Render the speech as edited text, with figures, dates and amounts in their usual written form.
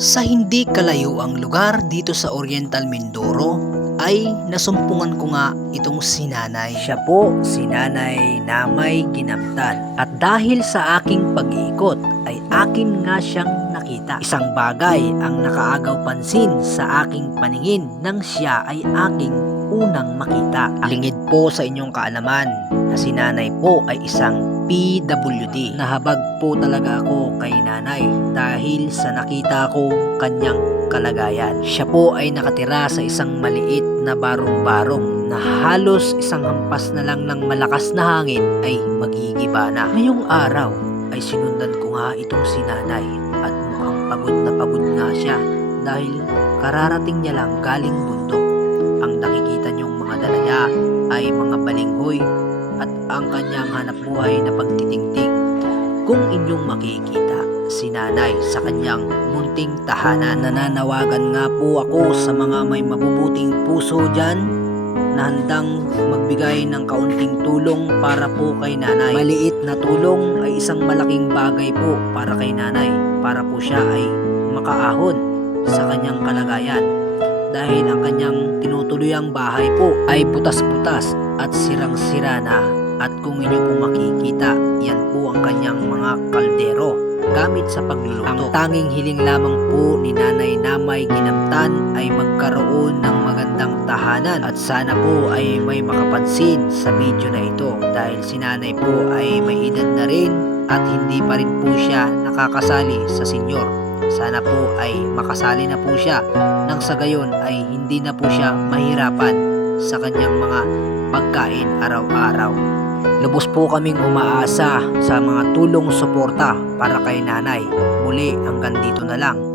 Sa hindi kalayuang lugar dito sa Oriental Mindoro ay nasumpungan ko nga itong si Nanay. Siya po si Nanay na may ginamtan. At dahil sa aking pag-iikot ay akin nga siyang nakita. Isang bagay ang nakaagaw pansin sa aking paningin nang siya ay aking unang makita. Lingid po sa inyong kaalaman na si Nanay po ay isang PWD. Nahabag po talaga ako kay Nanay dahil sa nakita ko kanyang kalagayan. Siya po ay nakatira sa isang maliit na barong-barong na halos isang hampas na lang ng malakas na hangin ay magigiba na. Ngayong araw ay sinundan ko nga itong si Nanay at mukhang pagod nga siya dahil kararating niya lang galing bundok. Ang nakikita niyong mga dala niya ay mga balinghoy at ang kanyang hanap buhay na pagtitingting. Kung inyong makikita si Nanay sa kanyang munting tahanan, nananawagan nga po ako sa mga may mabubuting puso dyan na handang magbigay ng kaunting tulong para po kay Nanay. Maliit na tulong ay isang malaking bagay po para kay Nanay, para po siya ay makaahon sa kanyang kalagayan. Dahil ang kanyang tinutuluyang bahay po ay putas-putas at sirang-sira na. At kung inyo po makikita, yan po ang kanyang mga kaldero gamit sa pagluluto. Ang tanging hiling lamang po ni Nanay na may ginamtan ay magkaroon ng magandang tahanan. At sana po ay may makapansin sa video na ito dahil si Nanay po ay may edad na rin at hindi pa rin po siya nakakasali sa senyor. Sana po ay makasali na po siya nang sa gayon ay hindi na po siya mahirapan sa kanyang mga pagkain araw-araw. Lubos po kaming umaasa sa mga tulong suporta para kay Nanay. Muli hanggang dito na lang.